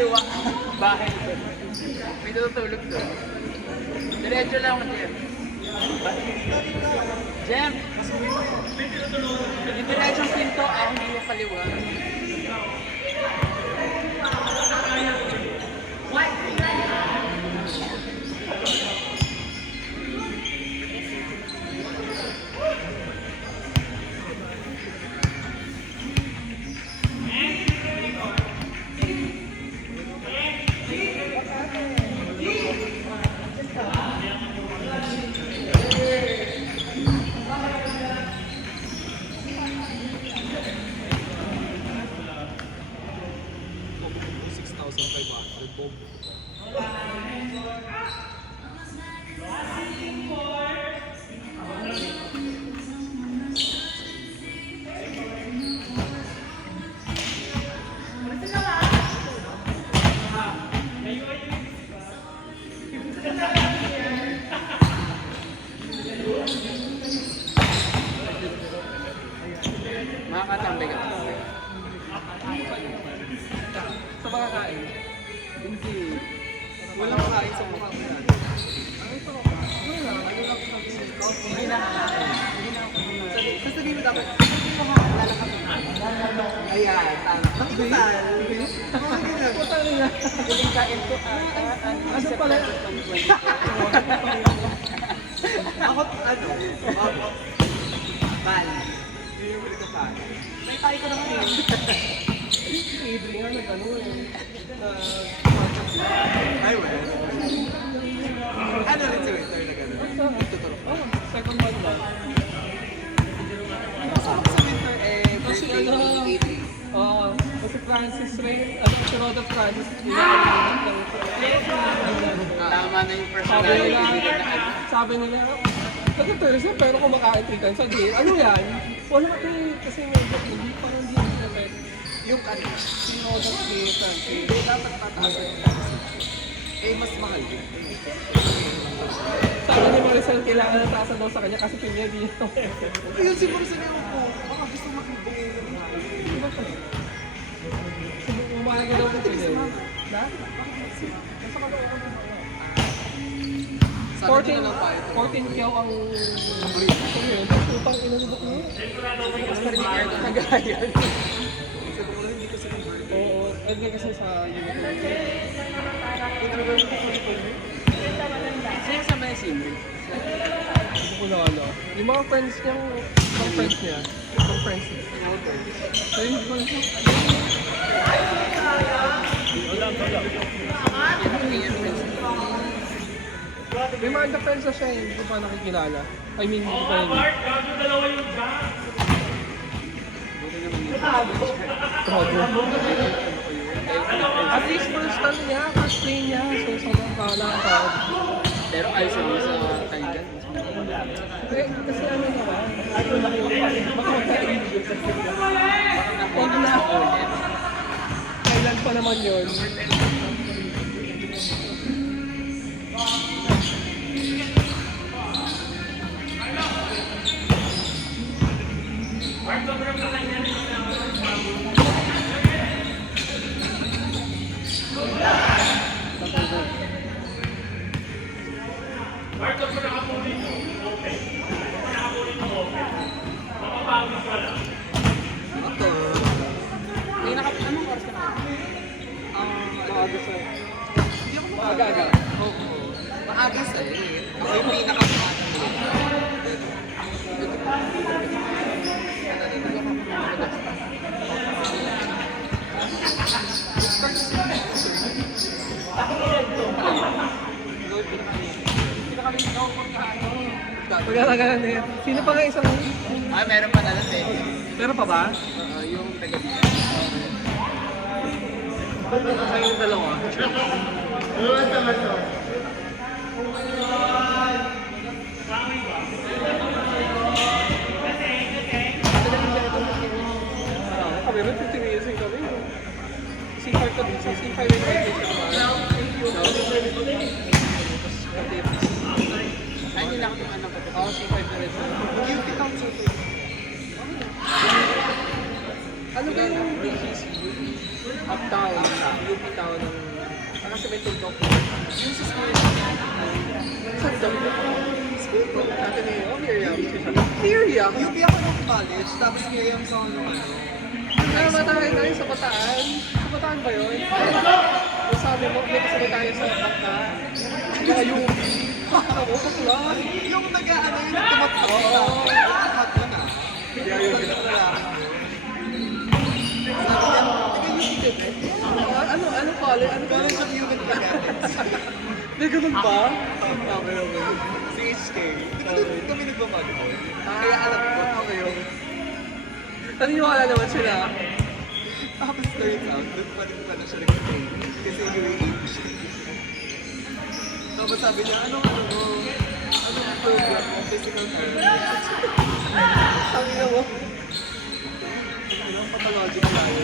kaliwa. Bahay ko. May tutulog doon. Diretso lang ako, Jem. Jem! Yung diretsong pinto, hindi yung kaliwa. Makakatambay ka. Sa mga kain. Hindi. Walang kain sa mga kain. Hindi nakakain. Sasabihin mo dapat. Ayan, tama. Nakutal. Nakutal nila. Huling kain ko. Ano pala? Ako, ano? Bal. Hindi ko pa. May tayo ko naman yun. Adri nga nag-ano eh. Ay, well. Ano rin si Winter na gano'n? Tuturo. Oh, second one lang. Kasama ko sa Winter Kasi birthday ano, ni Adri. kasi Francis rin, si Roda Francis, Tama na yung personality nila na ano. sabi nila, nag-Thursday pero kumakain 3 times a day. Ano yan? Wala kasi medyo hindi parang hindi na pwede. Yung ano, Si Roda Francis. hindi dapat tataas ang taas. Eh, mas mahal din. Sabi ni Maricel, kailangan na taasan daw sa kanya kasi pinya hindi niya. Ayun, siguro sa niyo po. Baka gusto makibigay ng mahal. Umaga daw ito din. Na? Nasa kalooban ng mga. 14 kyaw ang yun. Tapos utang inalubok mo. Mas particular ko kagayan. Sa totoo hindi ko sila birthday. Oo, hindi kasi sa uniform. Sa'yo sa may simple. Hindi ko na ano. Yung mga friends niya, mga friends niya. So yun ko may mga friends na siya eh. Hindi ko pa nakikilala. I mean, hindi ko pa yun. At least first ano niya, first play niya. So sobrang proud. Pero ayos naman sa Thailand. Kasi ano naman, baka magkaibig. Huwag na. Kailan pa naman yun? May anong oras ka na? Maaga sa... Hindi ako Maaga. Oo. Maaga sa Ako yung pinaka-maaga. Pagkakagalan na yan. Sino pa nga isang... Ah, meron pa nalang eh. Meron pa ba? Yung taga Kayo yung dalawa. Kami rin 15 years yung kami. C5 ka din. C5 yung Ay, hindi lang yung ano ko. Oo, C5 na rin. Cute council to. Ano ba yung BGC? Uptown. UP town ng... kasi may tuldok. Yung sa school. Saan daw? School ko. Natin eh, oh, Miriam. Miriam? UP ako ng college, tapos Miriam sa ano. Namatay tayo sa Bataan. Sa Bataan ba yun? Yung sabi mo, may kasama tayo sa Bata. Mga UP. Ako, bakla. Yung nag-ano yung tumatak. Oo. Tumatak mo na. Ano college? Ano Galing college? sa human genetics. May ganun ba? Okay. Si HK. Doon kami nagmamagod. Kaya alam ko. Okay. Naniniwala naman sila. Tapos turns out, doon pa rin pala siya nag-train. Kasi UAH. Tapos sabi niya, anong program mo? Physical therapy. Sabi na mo. Anong pathologic tayo?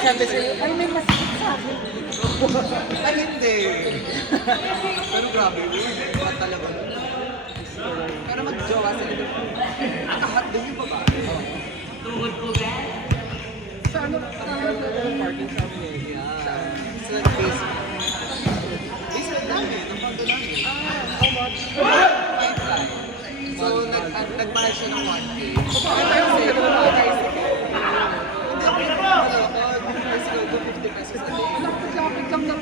Sabi sa'yo, ay may masakit sa akin. Ay, hindi. Pero grabe, wala talaga. Pero mag-jowa sila. Nakahat din yung babae. Sa ano parking sa amin eh? Yeah. Sa basement. Basement namin, ang condo namin. How much? So, nagmahal siya ng 1K. Bakit tayo kasi ito na tayo? Hindi ako nagmahal. Bicycle ko 50 pesos a day. Lapit lang ng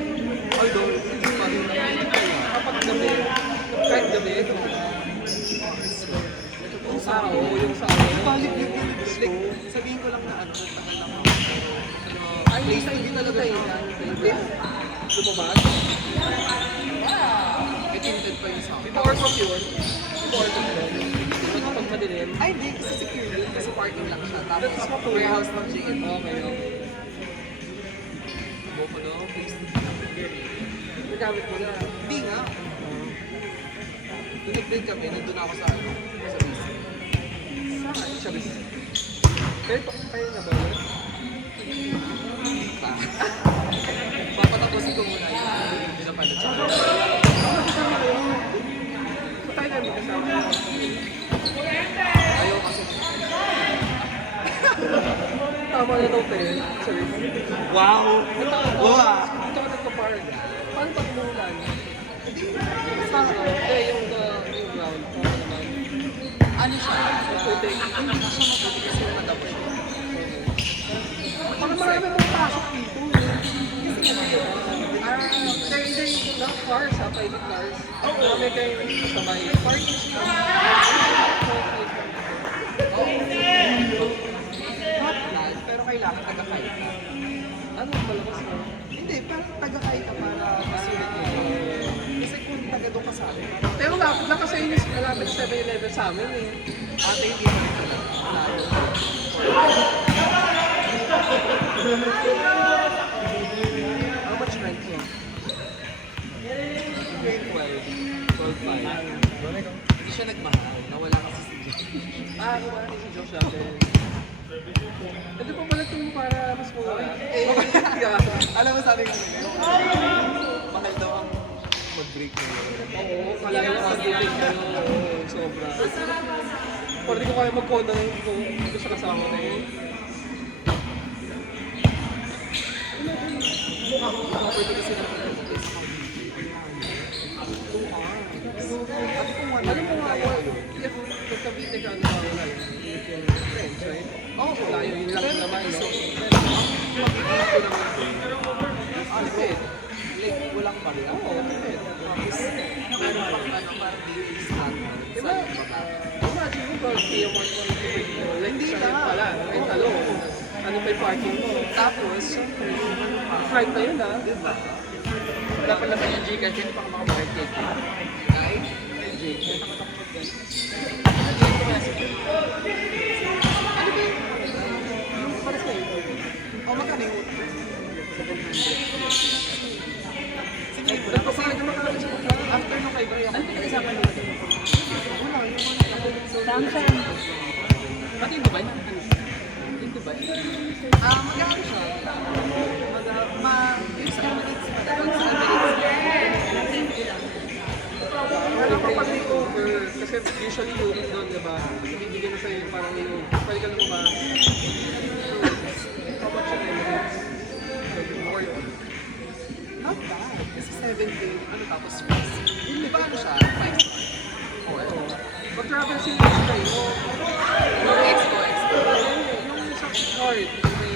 Ay, doon. Hindi pa rin. kapag gabi. Kahit gabi. Yung sao, yung sao. Balik yun. Like, sabihin ko lang na ano, tagal lang ako. Ay, hindi talaga tayo. Lumabas? May tinted pa yung sound. Before from yun. Before from yun. Kapag madilim. Ay, hindi. Kasi secure yun. Kasi parking lang siya. Tapos, That's not warehouse ng GM. Okay. Boko no, please. Nagamit mo na. Hindi nga. Nag-break kami, nandun ako sa ano, sa base. Saan? Siya bis. Kayo na ba yun? Pa. Papatapusin ko muna yun. Hindi na pala siya. Kasama ko yun. So tayo namin kasama. Ayaw kasi. Tama na daw tayo. Sorry. Wow! Ito ako. Wow! Ito ako nagpa-park. Paano pag umulan? Saan ako? Yung ground. Paano naman? Ano siya? Putik. Hindi na siya mabuti kasi matapos siya. Parang marami mong pasok dito. Hindi na cars ha, private cars. Marami kayong kasabay. Parking siya. Not plan, pero kailangan taga-kite ka. Ano malakas mo? Hindi, parang taga-kite ka para masulit mo. Kasi kung taga doon ka sa amin, Pero lapit lang kasi yun yung malapit 7-Eleven sa amin eh. ate hindi mo rin pala. Layo. How much rent mo? Grade 12. 12.5. Hindi siya nagmahal. Nawala kasi si Jay. Kumain ni si Josh dati. Pwede pa pala itong para mas mura. Alam mo sabi ko nila, mahal daw ang mag-break na yun. Oo, kalaki lang ang dating kayo. Sobra. Parang di ko kaya mag-condo na hindi ko siya kasama na yun. Pwede kasi na mag-break sa Alam mo nga yun, if nagkabite ka, ano ba wala yun? Yung friends, right? Oo, layo yun lang naman, no? Mag-break ko naman. Tipid. Like, walang pa rin. Oo, tipid. Tapos, meron pang ano, parang daily slot sa baba. Imagine mo, 12K yung 1.2 mo. Like, Hindi siya na. yun pala. Kahit talo. Ano pa yung parking mo? Tapos, syempre, ano pa? Friend na yun, ha? Diba? Wala pala sa yung Gcash, hindi pa ka makabayad cake. Ay, Gcash. yung para sa iyo. O, magkano yung sige, Kasi nagmakaroon siya. after nung kay Bray ako. Ano pinag-isapan mo? Wala, yung mga Samsung. Pati yung Dubai? Yung Dubai? magkano siya? Yung sa Emirates pa. Yung sa Emirates. Ano pa pag layover? Kasi usually yung doon, diba? Bibigyan na sa'yo parang layover. Pwede ka lumabas. How much yun? ano tapos first. Di ba ano siya? 5 Oo. Mag-travel sila sa kayo. Yung ex ko. Yung sa card, may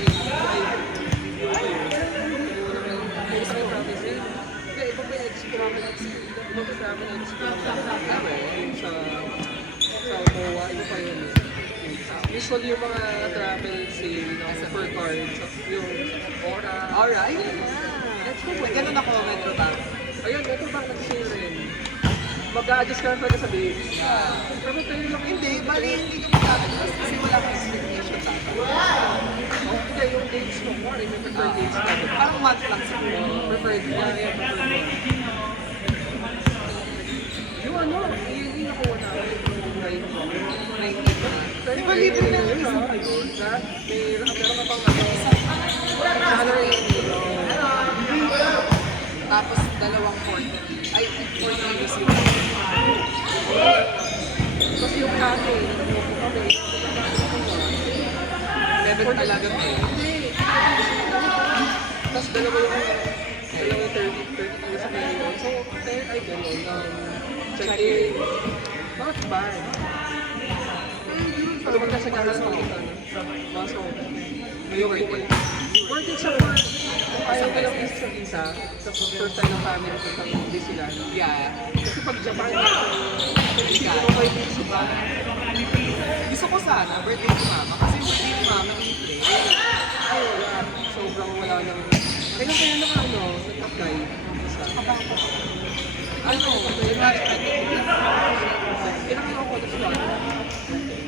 yung sa travel sila. Hindi, iba ba yung travel experience? Iba ba travel experience? Yung sa MOA, iba pa yun. Usually yung mga travel sale ng per card, yung Aura. Alright. May ganun ako, Metro Bank. Ayun, ito ba nag-sale rin? Mag-a-adjust ka lang talaga sa dates. Pero tayo lang Hindi, bali hindi ka mag-adjust kasi wala kang expectation dapat. Hindi, yung dates mo, may preferred dates ka. Parang month lang siguro. Preferred, yeah, preferred mo. Yung ano, yun yung nakuha namin, yung 90. Di ba libre na yun, yun? ha? Meron ka pang ano, salary. Tapos dalawang 40. Ay, 40 years yung Kasi yung kami, nakuha kami. 11 talaga to. Hindi. Tapos dalawang 30 years na yun. So, ay ganun, check-in. Not bad. Pero wag na siya kakasama kita, no? Maso, May worth it. worth it siya for ayaw ko lang isa sa visa. Tapos first time ng family ko sa Disneyland. Yeah. Kasi pag Japan, hindi Ika. ko kayo dito sa bahay. Gusto ko sana, birthday ni Mama. Kasi birthday ni Mama in April. Ay, wala. Sobrang wala nang... Kailan kayo naka ano, nag-apply? Sa... Ano? January 20. Kailan kayo ako slot?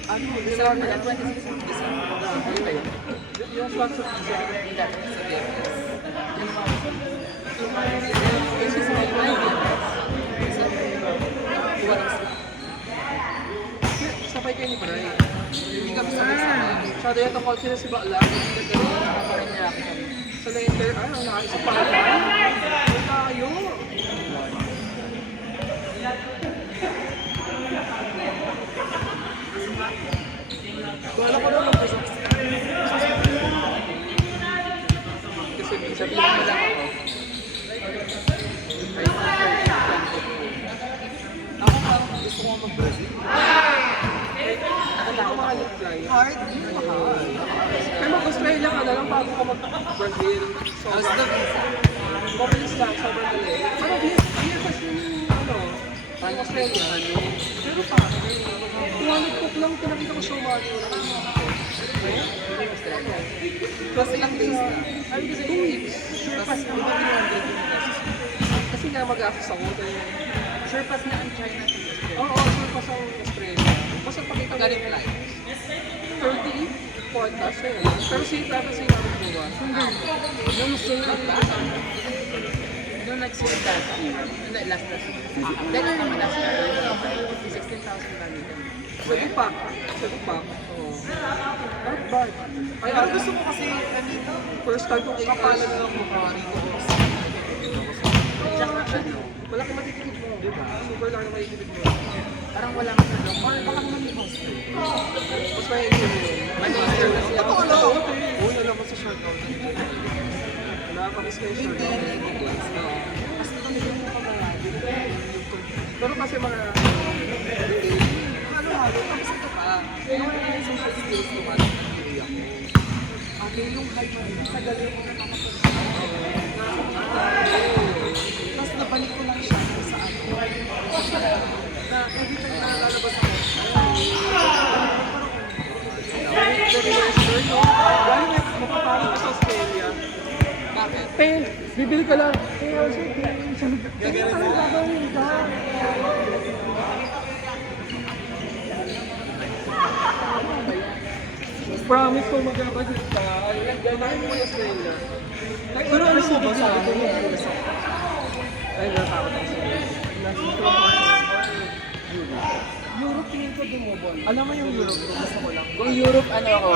Ano? December 26 December. Ayun kayo. Yung slot sa visa. Sa Venice. Kasi sa mga Walang slot. sabay kayo ni Bray. Hindi kami sabay-sabay. Masyado yung tungkol sila si Bakla. Sa na-enter, ano, nakaisip pa ako. Ay, tayo. Wala ko lang gusto. Kasi sa pinaka lang ako. Ay, Ako parang gusto ko mag-Brazil. ako mahal yung flight. Hard? Mahal. Kaya mag-Australia ka na lang bago ka mag-Brazil. How's the visa? Mabilis lang, sobrang dali. Ano, BFS yung ano, ang Australia. Pero pa, 200 cook lang pinakita ko sa umali. Plus ilang days na? Ay, kasi 2 weeks. Plus 100 Kasi nga mag-access ako. Sure pass na ang China to Oo, sure pa sa Australia. Basta pakita ko Magaling flight. 30 podcast eh. Pero safe natin sa inyo ko ba? Nung sale, nung nag-sale last year, last year, dahil naman last year, 16,000 kami. Sa Dupak. Sa Dupak. Oo. Not bad. Ay, Pero gusto ko kasi, I mean, first time kong kapala ikala na lang mukha rito. Tsaka ano, Malaki matitipid mo, di ba? Super laki matitipid mo. parang walang ano, or baka naman yung hostel. Mas may yun. Manager kasi ako. Totoo lang. Uy, alam ko sa short out. Nakakamiss ko yung short. Oo. Mas nagawin mo kamarado. Pero kasi mga... Halo-halo, tapos ito pa. Yung social skills ko man, nag-agree ako. Ano yung high man, tagal yung mga tapos nabalik ko lang siya sa ano. Na every time na lalabas ako, Dahil may mapapalo ka sa Australia. bakit? Pen, bibili ka lang. Gagarin mo. Promise ko mag-budget ka. Ganahin mo yung Australia. Pero ano mo ba sa akin? Ay, natakot ako sa Europe, tingin ko dumubol. Alam mo yung Europe, gusto ko lang. Kung Europe, ano ako,